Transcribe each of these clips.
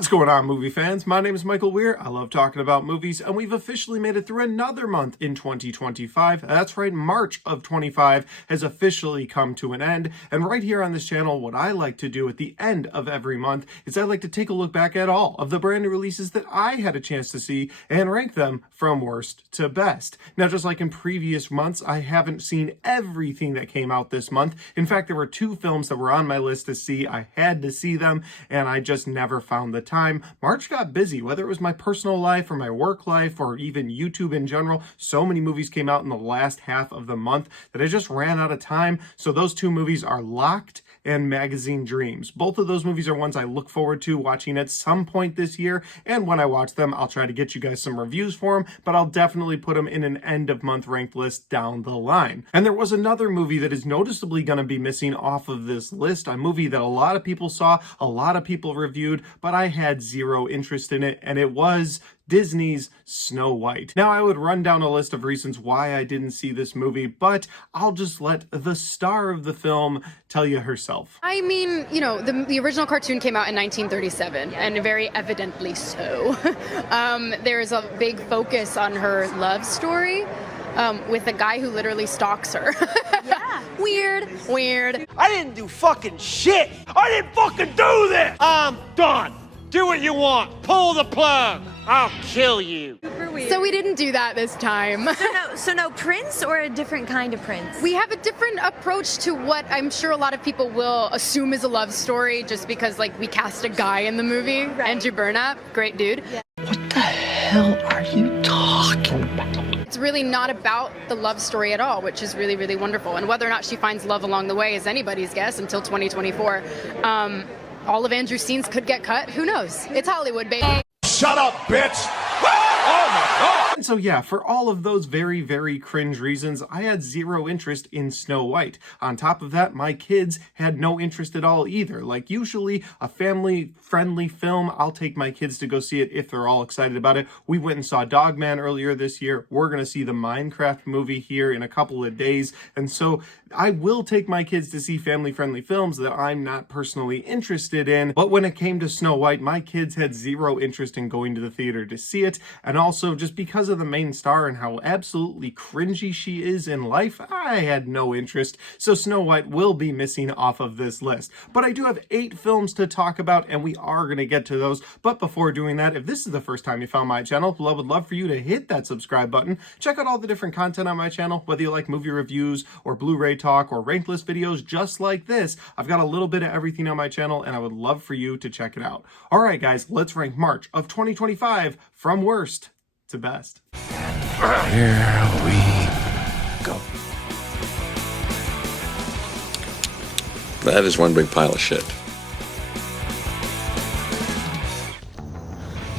What's going on, movie fans? My name is Michael Weer. I love talking about movies, and we've officially made it through another month in 2025. That's right, March of 25 has officially come to an end, and right here on this channel, what I like to do at the end of every month is I like to take a look back at all of the brand new releases that I had a chance to see and rank them from worst to best. Now, just like in previous months, I haven't seen everything that came out this month. In fact, there were two films that were on my list to see. I had to see them, and I just never found the time. March got busy, whether it was my personal life or my work life or even YouTube in general. So many movies came out in the last half of the month that I just ran out of time. So those two movies are Locked and Magazine Dreams. Both of those movies are ones I look forward to watching at some point this year, and when I watch them, I'll try to get you guys some reviews for them, but I'll definitely put them in an end of month ranked list down the line. And there was another movie that is noticeably going to be missing off of this list, a movie that a lot of people saw, a lot of people reviewed, but I had zero interest in it, and it was Disney's Snow White. Now, I would run down a list of reasons why I didn't see this movie, but I'll just let the star of the film tell you herself. I mean, you know, the original cartoon came out in 1937, and very evidently so. There's a big focus on her love story with a guy who literally stalks her. Yeah. Weird. I didn't do fucking shit. I didn't fucking do this. I'm done. Do what you want. Pull the plug. I'll kill you. Super weird. So we didn't do that this time. So no Prince, or a different kind of Prince? We have a different approach to what I'm sure a lot of people will assume is a love story, just because, like, we cast a guy in the movie. Right. Andrew Burnap, great dude. Yeah. What the hell are you talking about? It's really not about the love story at all, which is really, really wonderful. And whether or not she finds love along the way is anybody's guess until 2024. All of Andrew's scenes could get cut. Who knows? It's Hollywood, baby. Shut up, bitch! Oh my God! And so yeah, for all of those very, very cringe reasons, I had zero interest in Snow White. On top of that, my kids had no interest at all either. Like, usually a family-friendly film, I'll take my kids to go see it if they're all excited about it. We went and saw Dogman earlier this year. We're going to see the Minecraft movie here in a couple of days. And so I will take my kids to see family-friendly films that I'm not personally interested in. But when it came to Snow White, my kids had zero interest in going to the theater to see it. And also, just because of the main star and how absolutely cringy she is in life, I had no interest. So Snow White will be missing off of this list. But I do have 8 films to talk about, and we are going to get to those. But before doing that, if this is the first time you found my channel, I would love for you to hit that subscribe button. Check out all the different content on my channel, whether you like movie reviews or Blu-ray talk or ranked list videos just like this. I've got a little bit of everything on my channel, and I would love for you to check it out. All right, guys, let's rank March of 2025 from worst to best. Here we go. That is one big pile of shit.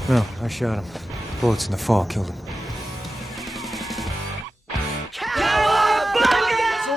No, I shot him. Bullets in the fall killed him.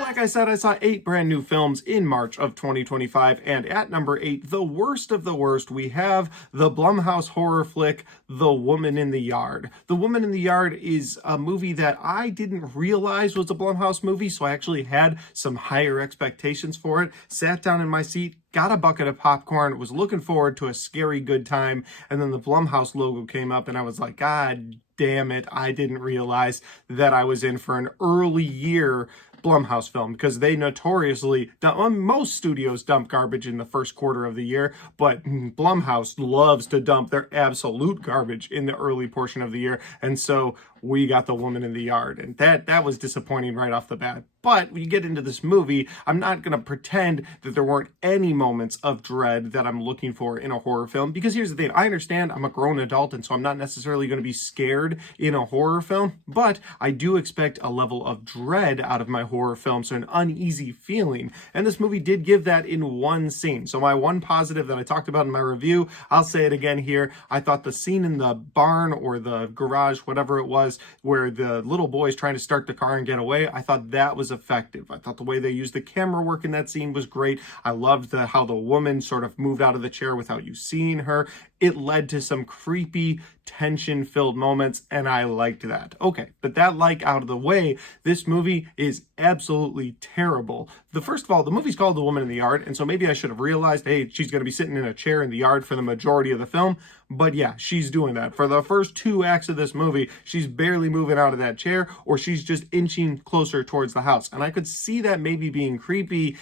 Like I said, I saw 8 brand new films in March of 2025, and at number 8, the worst of the worst, we have the Blumhouse horror flick, The Woman in the Yard. The Woman in the Yard is a movie that I didn't realize was a Blumhouse movie, so I actually had some higher expectations for it. Sat down in my seat, got a bucket of popcorn, was looking forward to a scary good time, and then the Blumhouse logo came up, and I was like, God damn it, I didn't realize that I was in for an early year Blumhouse film, because they notoriously most studios dump garbage in the first quarter of the year, but Blumhouse loves to dump their absolute garbage in the early portion of the year. And so we got The Woman in the Yard, and that was disappointing right off the bat. But when you get into this movie, I'm not going to pretend that there weren't any moments of dread that I'm looking for in a horror film, because here's the thing. I understand I'm a grown adult, and so I'm not necessarily going to be scared in a horror film, but I do expect a level of dread out of my horror film, so an uneasy feeling. And this movie did give that in one scene. So my one positive that I talked about in my review, I'll say it again here. I thought the scene in the barn or the garage, whatever it was, where the little boy is trying to start the car and get away, I thought that was effective. I thought the way they used the camera work in that scene was great. I loved how the woman sort of moved out of the chair without you seeing her. It led to some creepy, tension-filled moments, and I liked that. Okay, but that out of the way, this movie is absolutely terrible. First of all, the movie's called The Woman in the Yard, and so maybe I should have realized, hey, she's going to be sitting in a chair in the yard for the majority of the film. But yeah, she's doing that. For the first 2 acts of this movie, she's barely moving out of that chair, or she's just inching closer towards the house. And I could see that maybe being creepy,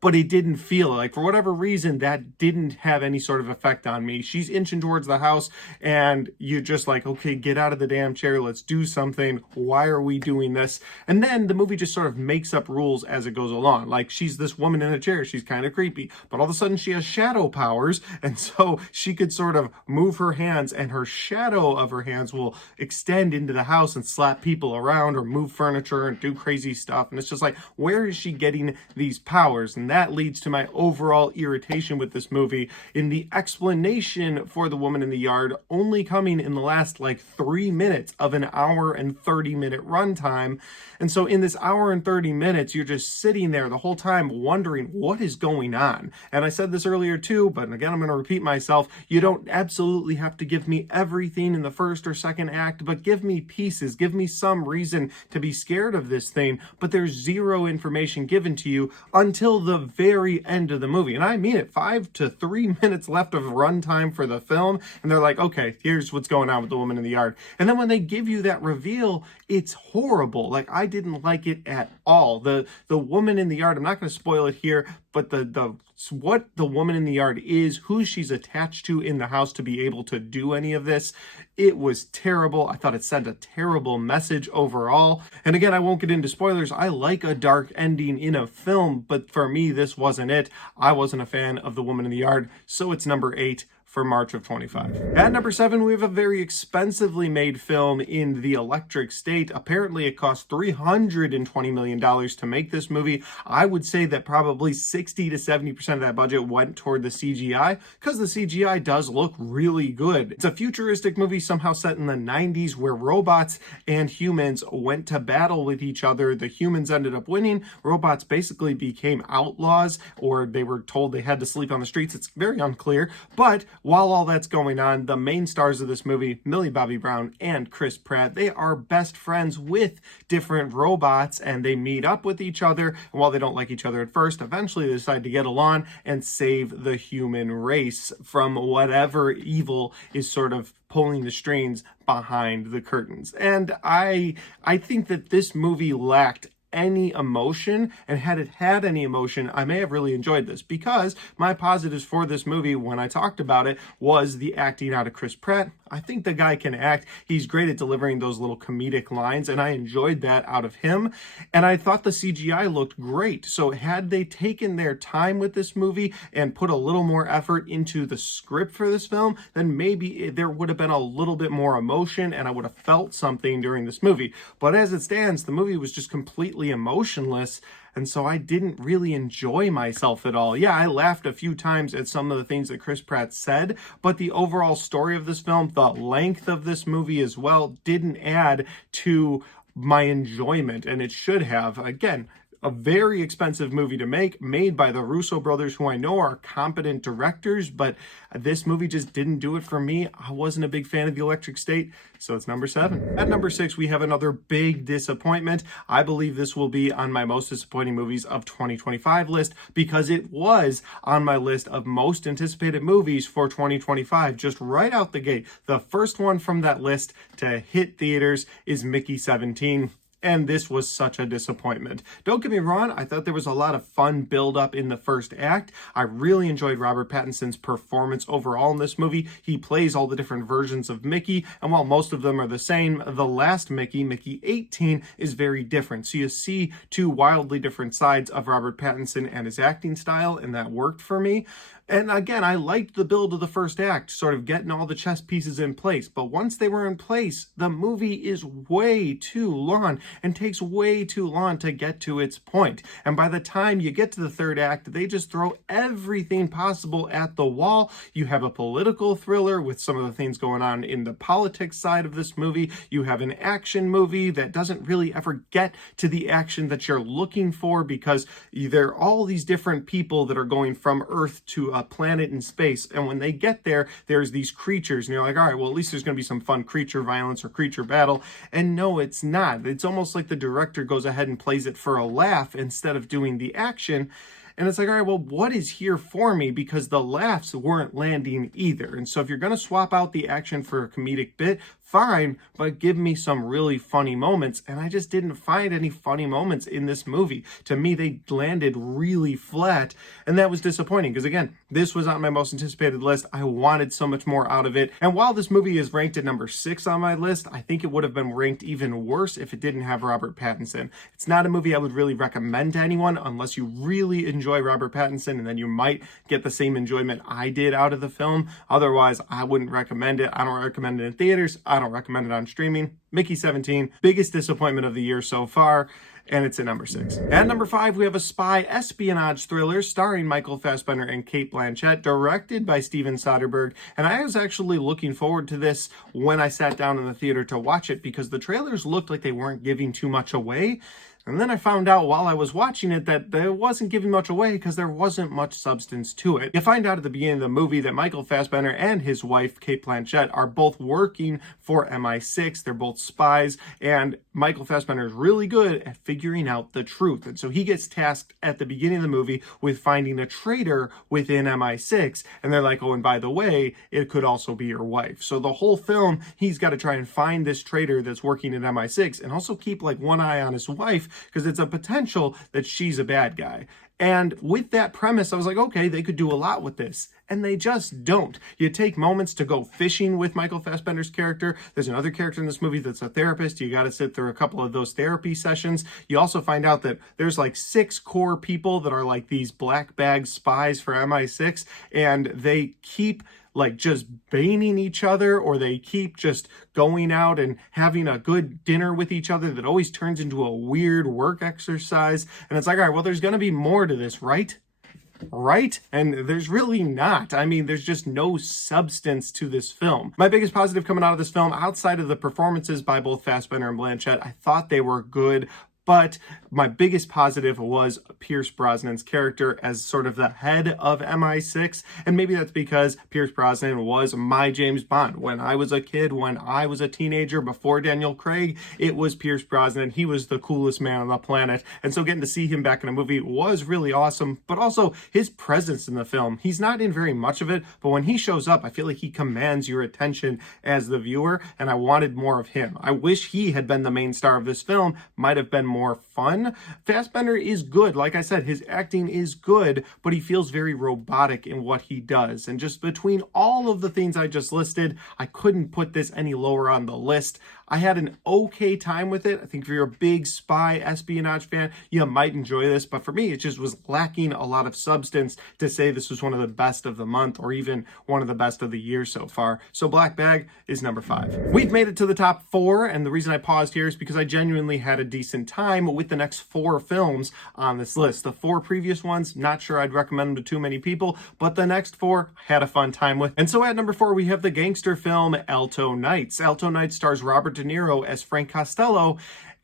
but it didn't feel like, for whatever reason, that didn't have any sort of effect on me. She's inching towards the house, and you're just like, okay, get out of the damn chair. Let's do something. Why are we doing this? And then the movie just sort of makes up rules as it goes along. Like, she's this woman in a chair. She's kind of creepy, but all of a sudden she has shadow powers, and so she could sort of move her hands, and her shadow of her hands will extend into the house and slap people around or move furniture and do crazy stuff. And it's just like, where is she getting these powers? And that leads to my overall irritation with this movie in the explanation for the woman in the yard only coming in the last like 3 minutes of an hour and 30-minute runtime. And so in this hour and 30 minutes, you're just sitting there the whole time wondering what is going on. And I said this earlier too, but again, I'm going to repeat myself. You don't absolutely have to give me everything in the first or second act, but give me pieces, give me some reason to be scared of this thing. But there's zero information given to you until the very end of the movie. And I mean it, 5 to 3 minutes left of runtime for the film. And they're like, okay, here's what's going on with the woman in the yard. And then when they give you that reveal, it's horrible. Like, I didn't like it at all. The woman in the yard, I'm not going to spoil it here, but what the woman in the yard is, who she's attached to in the house to be able to do any of this, it was terrible. I thought it sent a terrible message overall. And again, I won't get into spoilers. I like a dark ending in a film, but for me, this wasn't it. I wasn't a fan of The Woman in the Yard, so it's number 8 for March of 25. At number 7, we have a very expensively made film in the Electric State. Apparently, it cost $320 million to make this movie. I would say that probably 60 to 70% of that budget went toward the CGI, because the CGI does look really good. It's a futuristic movie somehow set in the 90s where robots and humans went to battle with each other. The humans ended up winning. Robots basically became outlaws, or they were told they had to sleep on the streets. It's very unclear, but while all that's going on, the main stars of this movie, Millie Bobby Brown and Chris Pratt, they are best friends with different robots, and they meet up with each other. And while they don't like each other at first, eventually they decide to get along and save the human race from whatever evil is sort of pulling the strings behind the curtains. And I think that this movie lacked any emotion, and had it had any emotion, I may have really enjoyed this, because my positives for this movie when I talked about it was the acting out of Chris Pratt. I think the guy can act. He's great at delivering those little comedic lines, and I enjoyed that out of him. And I thought the CGI looked great. So had they taken their time with this movie and put a little more effort into the script for this film, then maybe there would have been a little bit more emotion and I would have felt something during this movie. But as it stands, the movie was just completely emotionless. And so I didn't really enjoy myself at all. Yeah, I laughed a few times at some of the things that Chris Pratt said, but the overall story of this film, the length of this movie as well, didn't add to my enjoyment, and it should have. Again, a very expensive movie to make, made by the Russo brothers, who I know are competent directors, but this movie just didn't do it for me. I wasn't a big fan of The Electric State, so it's number 7. At number 6, we have another big disappointment. I believe this will be on my most disappointing movies of 2025 list, because it was on my list of most anticipated movies for 2025, just right out the gate. The first one from that list to hit theaters is Mickey 17. And this was such a disappointment. Don't get me wrong, I thought there was a lot of fun build-up in the first act. I really enjoyed Robert Pattinson's performance overall in this movie. He plays all the different versions of Mickey, and while most of them are the same, the last Mickey, Mickey 18, is very different. So you see two wildly different sides of Robert Pattinson and his acting style, and that worked for me. And again, I liked the build of the first act, sort of getting all the chess pieces in place. But once they were in place, the movie is way too long and takes way too long to get to its point. And by the time you get to the third act, they just throw everything possible at the wall. You have a political thriller with some of the things going on in the politics side of this movie. You have an action movie that doesn't really ever get to the action that you're looking for, because there are all these different people that are going from Earth to a planet in space. And when they get there, there's these creatures. And you're like, all right, well, at least there's going to be some fun creature violence or creature battle. And no, it's not. It's almost like the director goes ahead and plays it for a laugh instead of doing the action. And it's like, all right, well, what is here for me? Because the laughs weren't landing either. And so if you're going to swap out the action for a comedic bit, fine, but give me some really funny moments. And I just didn't find any funny moments in this movie. To me, they landed really flat. And that was disappointing because, again, this was on my most anticipated list. I wanted so much more out of it. And while this movie is ranked at number 6 on my list, I think it would have been ranked even worse if it didn't have Robert Pattinson. It's not a movie I would really recommend to anyone unless you really enjoy Robert Pattinson, and then you might get the same enjoyment I did out of the film. Otherwise, I wouldn't recommend it. I don't recommend it in theaters. I don't recommend it on streaming. Mickey 17, biggest disappointment of the year so far, and it's at number 6. At number 5, we have a spy espionage thriller starring Michael Fassbender and Cate Blanchett, directed by Steven Soderbergh. And I was actually looking forward to this when I sat down in the theater to watch it because the trailers looked like they weren't giving too much away. And then I found out while I was watching it that it wasn't giving much away because there wasn't much substance to it. You find out at the beginning of the movie that Michael Fassbender and his wife, Cate Blanchett, are both working for MI6. They're both spies, and Michael Fassbender is really good at figuring out the truth. And so he gets tasked at the beginning of the movie with finding a traitor within MI6. And they're like, oh, and by the way, it could also be your wife. So the whole film, he's got to try and find this traitor that's working at MI6 and also keep like one eye on his wife, because it's a potential that she's a bad guy. And with that premise, I was like, okay, they could do a lot with this. And they just don't. You take moments to go fishing with Michael Fassbender's character. There's another character in this movie that's a therapist. You got to sit through a couple of those therapy sessions. You also find out that there's like 6 core people that are like these black bag spies for MI6. And they keep like just baning each other, or they keep just going out and having a good dinner with each other that always turns into a weird work exercise. And it's like, all right, well, there's going to be more to this, right? Right? And there's really not. I mean, there's just no substance to this film. My biggest positive coming out of this film, outside of the performances by both Fassbender and Blanchett, I thought they were good. But my biggest positive was Pierce Brosnan's character as sort of the head of MI6. And maybe that's because Pierce Brosnan was my James Bond. When I was a kid, when I was a teenager, before Daniel Craig, it was Pierce Brosnan. He was the coolest man on the planet. And so getting to see him back in a movie was really awesome. But also his presence in the film. He's not in very much of it, but when he shows up, I feel like he commands your attention as the viewer. And I wanted more of him. I wish he had been the main star of this film. Might have been more fun. Fassbender is good. Like I said, his acting is good, but he feels very robotic in what he does. And just between all of the things I just listed, I couldn't put this any lower on the list. I had an okay time with it. I think if you're a big spy espionage fan, you might enjoy this. But for me, it just was lacking a lot of substance to say this was one of the best of the month or even one of the best of the year so far. So Black Bag is number 5. We've made it to the top 4. And the reason I paused here is because I genuinely had a decent time with the next 4 films on this list. The 4 previous ones, not sure I'd recommend them to too many people, but the next 4 had a fun time with. And so at number 4, we have the gangster film Alto Nights. Alto Nights stars Robert De Niro as Frank Costello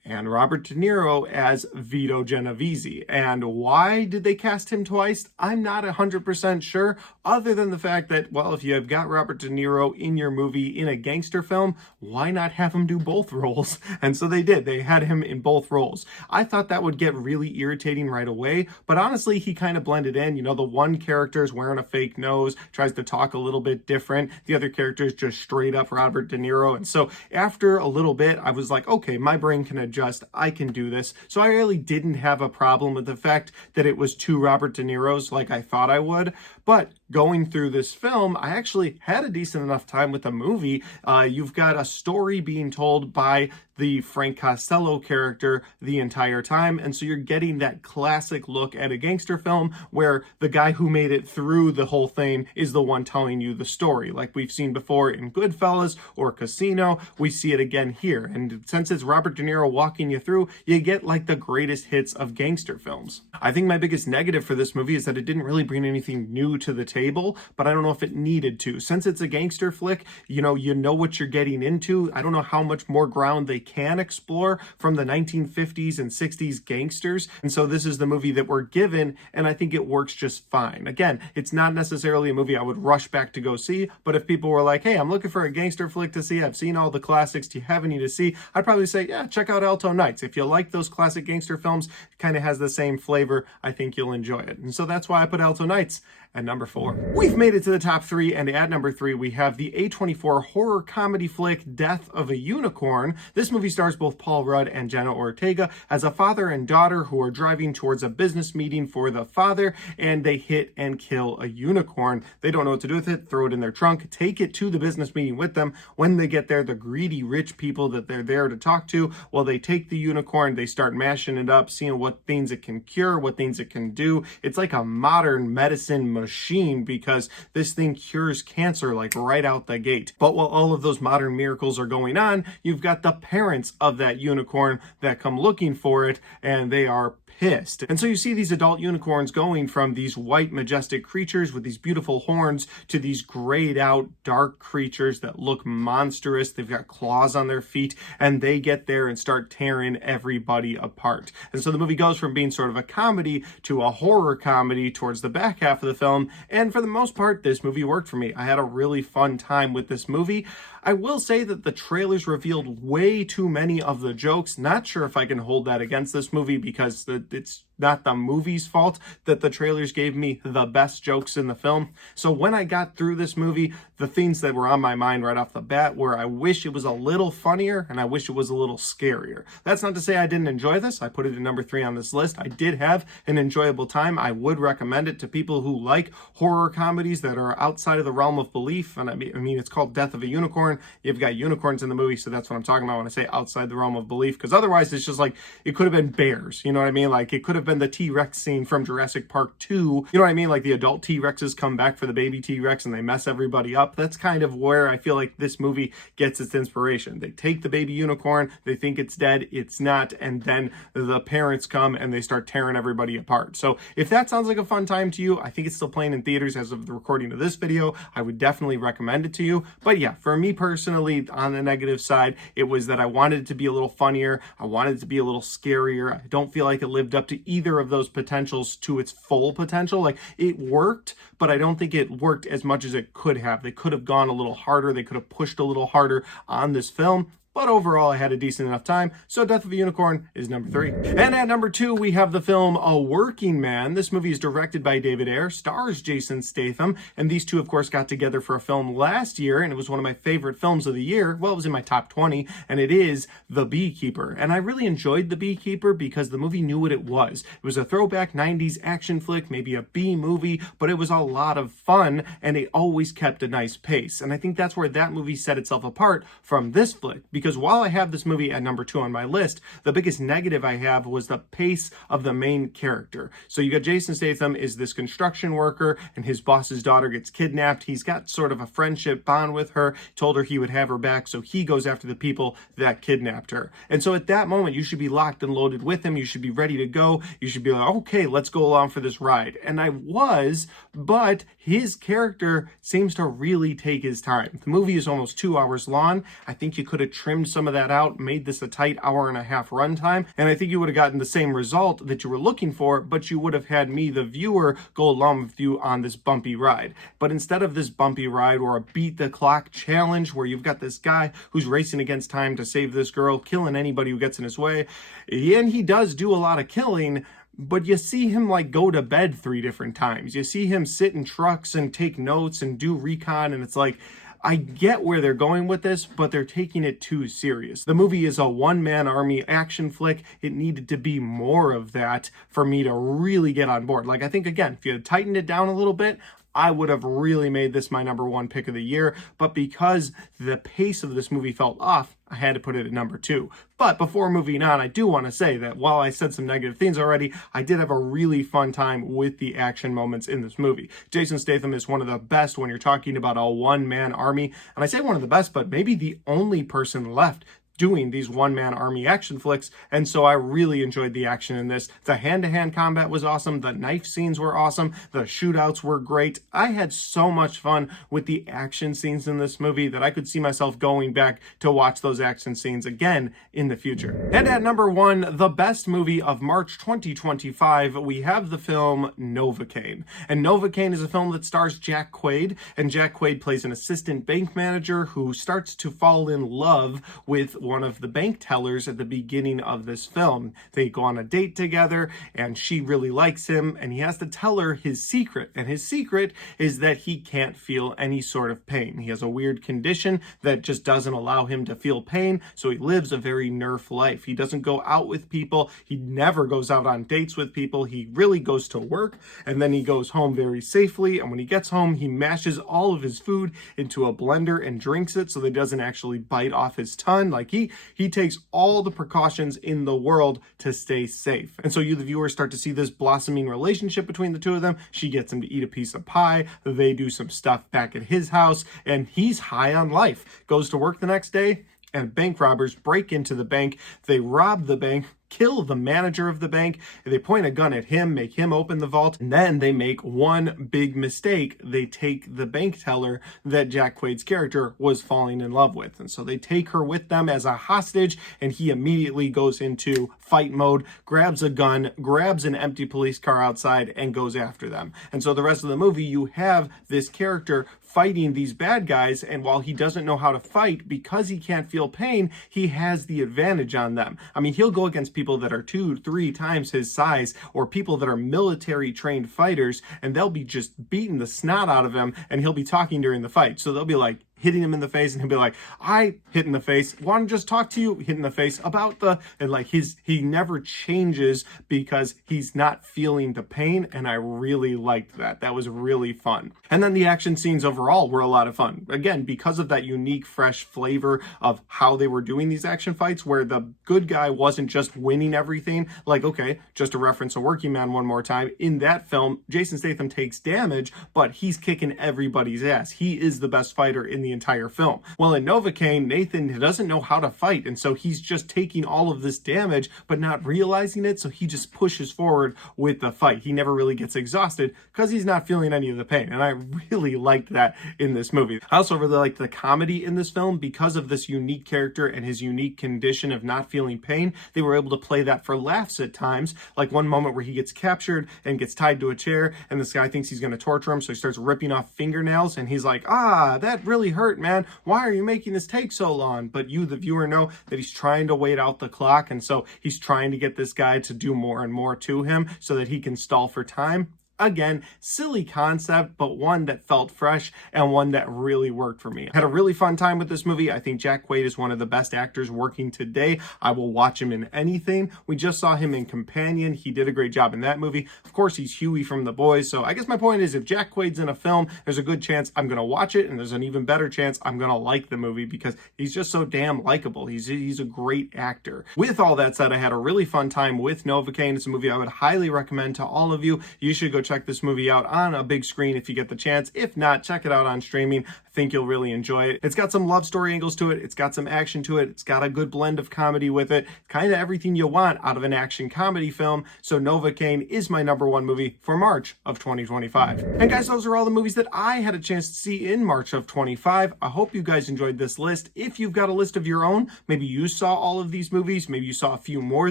and Robert De Niro as Vito Genovese. And why did they cast him twice? I'm not 100% sure, other than the fact that, well, if you have got Robert De Niro in your movie in a gangster film, why not have him do both roles? And so they did. They had him in both roles. I thought that would get really irritating right away, but honestly, he kind of blended in. You know, the one character is wearing a fake nose, tries to talk a little bit different. The other character is just straight up Robert De Niro. And so after a little bit, I was like, okay, my brain can adjust. I can do this. So I really didn't have a problem with the fact that it was 2 Robert De Niros like I thought I would. But going through this film, I actually had a decent enough time with the movie. You've got a story being told by the Frank Costello character the entire time. And so you're getting that classic look at a gangster film where the guy who made it through the whole thing is the one telling you the story. Like we've seen before in Goodfellas or Casino, we see it again here. And since it's Robert De Niro walking you through, you get like the greatest hits of gangster films. I think my biggest negative for this movie is that it didn't really bring anything new to the table. stable, but I don't know if it needed to. Since it's a gangster flick, you know what you're getting into. I don't know how much more ground they can explore from the 1950s and 60s gangsters. And so this is the movie that we're given, and I think it works just fine. Again, it's not necessarily a movie I would rush back to go see, but if people were like, hey, I'm looking for a gangster flick to see, I've seen all the classics, do you have any to see? I'd probably say, yeah, check out Alto Nights. If you like those classic gangster films, it kind of has the same flavor, I think you'll enjoy it. And so that's why I put Alto Nights at number 4. We've made it to the top 3, and at number 3 we have the A24 horror comedy flick Death of a Unicorn. This movie stars both Paul Rudd and Jenna Ortega as a father and daughter who are driving towards a business meeting for the father, and they hit and kill a unicorn. They don't know what to do with it, throw it in their trunk, take it to the business meeting with them. When they get there, the greedy rich people that they're there to talk to, well, they take the unicorn, they start mashing it up, seeing what things it can cure, what things it can do. It's like a modern medicine machine because this thing cures cancer like right out the gate. But while all of those modern miracles are going on, you've got the parents of that unicorn that come looking for it, and they are pissed. And so you see these adult unicorns going from these white majestic creatures with these beautiful horns to these grayed out dark creatures that look monstrous. They've got claws on their feet, and they get there and start tearing everybody apart. And so the movie goes from being sort of a comedy to a horror comedy towards the back half of the film, and for the most part this movie worked for me. I had a really fun time with this movie. I will say that the trailers revealed way too many of the jokes. Not sure if I can hold that against this movie because it's not the movie's fault that the trailers gave me the best jokes in the film. So when I got through this movie, the things that were on my mind right off the bat were I wish it was a little funnier and I wish it was a little scarier. That's not to say I didn't enjoy this. I put it at number 3 on this list. I did have an enjoyable time. I would recommend it to people who like horror comedies that are outside of the realm of belief. And I mean, it's called Death of a Unicorn. You've got unicorns in the movie, so that's what I'm talking about when I say outside the realm of belief, because otherwise it's just like, it could have been bears, you know what I mean? Like, it could have been the T-Rex scene from Jurassic Park 2, you know what I mean? Like, the adult T-Rexes come back for the baby T-Rex and they mess everybody up. That's kind of where I feel like this movie gets its inspiration. They take the baby unicorn, they think it's dead, it's not, and then the parents come and they start tearing everybody apart. So if that sounds like a fun time to you, I think it's still playing in theaters as of the recording of this video. I would definitely recommend it to you. But yeah, for me personally, on the negative side, it was that I wanted it to be a little funnier. I wanted it to be a little scarier. I don't feel like it lived up to either of those potentials to its full potential. Like, it worked, but I don't think it worked as much as it could have. They could have gone a little harder. They could have pushed a little harder on this film. But overall, I had a decent enough time, so Death of a Unicorn is number 3. And at number 2, we have the film A Working Man. This movie is directed by David Ayer, stars Jason Statham, and these two, of course, got together for a film last year, and it was one of my favorite films of the year. Well, it was in my top 20, and it is The Beekeeper. And I really enjoyed The Beekeeper because the movie knew what it was. It was a throwback 90s action flick, maybe a B movie, but it was a lot of fun, and it always kept a nice pace. And I think that's where that movie set itself apart from this flick, because while I have this movie at number 2 on my list, the biggest negative I have was the pace of the main character. So you got Jason Statham is this construction worker, and his boss's daughter gets kidnapped. He's got sort of a friendship bond with her, told her he would have her back, so he goes after the people that kidnapped her. And so at that moment, you should be locked and loaded with him. You should be ready to go. You should be like, okay, let's go along for this ride. And I was, but his character seems to really take his time. The movie is almost 2 hours long. I think you could have trimmed some of that out, made this a tight hour-and-a-half runtime, and I think you would have gotten the same result that you were looking for, but you would have had me, the viewer, go along with you on this bumpy ride. But instead of this bumpy ride or a beat-the-clock challenge where you've got this guy who's racing against time to save this girl, killing anybody who gets in his way, and he does do a lot of killing, but you see him like go to bed 3 different times. You see him sit in trucks and take notes and do recon, and it's like, I get where they're going with this, but they're taking it too serious. The movie is a one-man army action flick. It needed to be more of that for me to really get on board. Like, I think, again, if you had tightened it down a little bit, I would have really made this my number 1 pick of the year. But because the pace of this movie felt off, I had to put it at number 2. But before moving on, I do want to say that while I said some negative things already, I did have a really fun time with the action moments in this movie. Jason Statham is one of the best when you're talking about a one-man army. And I say one of the best, but maybe the only person left doing these one-man army action flicks, and so I really enjoyed the action in this. The hand-to-hand combat was awesome, the knife scenes were awesome, the shootouts were great. I had so much fun with the action scenes in this movie that I could see myself going back to watch those action scenes again in the future. And at number 1, the best movie of March 2025, we have the film Novocaine. And Novocaine is a film that stars Jack Quaid, and Jack Quaid plays an assistant bank manager who starts to fall in love with one of the bank tellers at the beginning of this film. They go on a date together, and she really likes him, and he has to tell her his secret. And his secret is that he can't feel any sort of pain. He has a weird condition that just doesn't allow him to feel pain, so he lives a very nerf life. He doesn't go out with people. He never goes out on dates with people. He really goes to work, and then he goes home very safely, and when he gets home, he mashes all of his food into a blender and drinks it so that he doesn't actually bite off his tongue. Like, he takes all the precautions in the world to stay safe. And so you, the viewer, start to see this blossoming relationship between the two of them. She gets him to eat a piece of pie. They do some stuff back at his house, and he's high on life. Goes to work the next day, and bank robbers break into the bank. They rob the bank, kill the manager of the bank. They point a gun at him, make him open the vault, and then they make one big mistake. They take the bank teller that Jack Quaid's character was falling in love with. And so they take her with them as a hostage, and he immediately goes into fight mode, grabs a gun, grabs an empty police car outside, and goes after them. And so the rest of the movie, you have this character fighting these bad guys, and while he doesn't know how to fight because he can't feel pain, he has the advantage on them. I mean, he'll go against people that are 2-3 times his size, or people that are military trained fighters, and they'll be just beating the snot out of him, and he'll be talking during the fight. So they'll be like hitting him in the face, and he'll be like, I hit in the face, want to just talk to you, hit in the face about the, and like he never changes because he's not feeling the pain, and I really liked that. That was really fun. And then the action scenes overall were a lot of fun. Again, because of that unique, fresh flavor of how they were doing these action fights, where the good guy wasn't just winning everything. Like, okay, just to reference A Working Man one more time, in that film, Jason Statham takes damage, but he's kicking everybody's ass. He is the best fighter in the entire film. Well, in Novocaine, Nathan doesn't know how to fight, and so he's just taking all of this damage but not realizing it, so he just pushes forward with the fight. He never really gets exhausted because he's not feeling any of the pain, and I really liked that in this movie. I also really liked the comedy in this film because of this unique character and his unique condition of not feeling pain. They were able to play that for laughs at times, like one moment where he gets captured and gets tied to a chair, and this guy thinks he's going to torture him, so he starts ripping off fingernails, and he's like, that really hurt, man. Why are you making this take so long? But you, the viewer, know that he's trying to wait out the clock, and so he's trying to get this guy to do more and more to him so that he can stall for time. Again, silly concept, but one that felt fresh and one that really worked for me. I had a really fun time with this movie. I think Jack Quaid is one of the best actors working today. I will watch him in anything. We just saw him in Companion. He did a great job in that movie. Of course, he's Huey from The Boys. So I guess my point is, if Jack Quaid's in a film, there's a good chance I'm going to watch it, and there's an even better chance I'm going to like the movie because he's just so damn likable. He's a great actor. With all that said, I had a really fun time with Novocaine. It's a movie I would highly recommend to all of you. You should go check this movie out on a big screen if you get the chance. If not, check it out on streaming. I think you'll really enjoy it. It's got some love story angles to it. It's got some action to it. It's got a good blend of comedy with it. Kind of everything you want out of an action comedy film. So Novocaine is my number 1 movie for March of 2025. And guys, those are all the movies that I had a chance to see in March of 25. I hope you guys enjoyed this list. If you've got a list of your own, maybe you saw all of these movies, maybe you saw a few more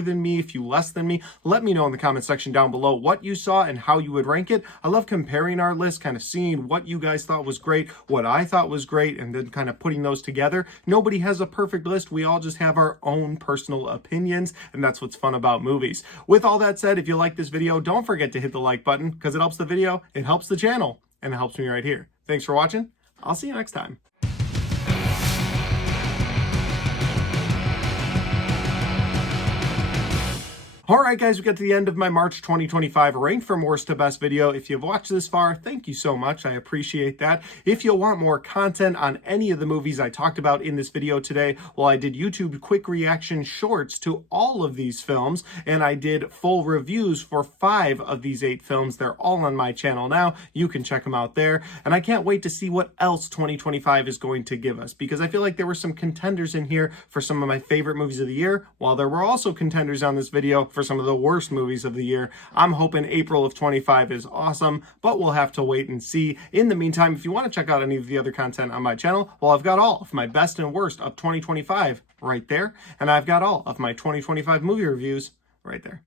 than me, a few less than me, let me know in the comment section down below what you saw and how you would rank it. I love comparing our list, kind of seeing what you guys thought was great, what I thought was great, and then kind of putting those together. Nobody has a perfect list. We all just have our own personal opinions, and that's what's fun about movies. With all that said, if you like this video, don't forget to hit the like button because it helps the video, it helps the channel, and it helps me right here. Thanks for watching. I'll see you next time. All right, guys, we got to the end of my March 2025 ranked from worst to best video. If you've watched this far, thank you so much. I appreciate that. If you'll want more content on any of the movies I talked about in this video today, well, I did YouTube quick reaction shorts to all of these films, and I did full reviews for 5 of these 8 films. They're all on my channel now. You can check them out there. And I can't wait to see what else 2025 is going to give us, because I feel like there were some contenders in here for some of my favorite movies of the year, while there were also contenders on this video for some of the worst movies of the year. I'm hoping April of 25 is awesome, but we'll have to wait and see. In the meantime, if you want to check out any of the other content on my channel, well, I've got all of my best and worst of 2025 right there, and I've got all of my 2025 movie reviews right there.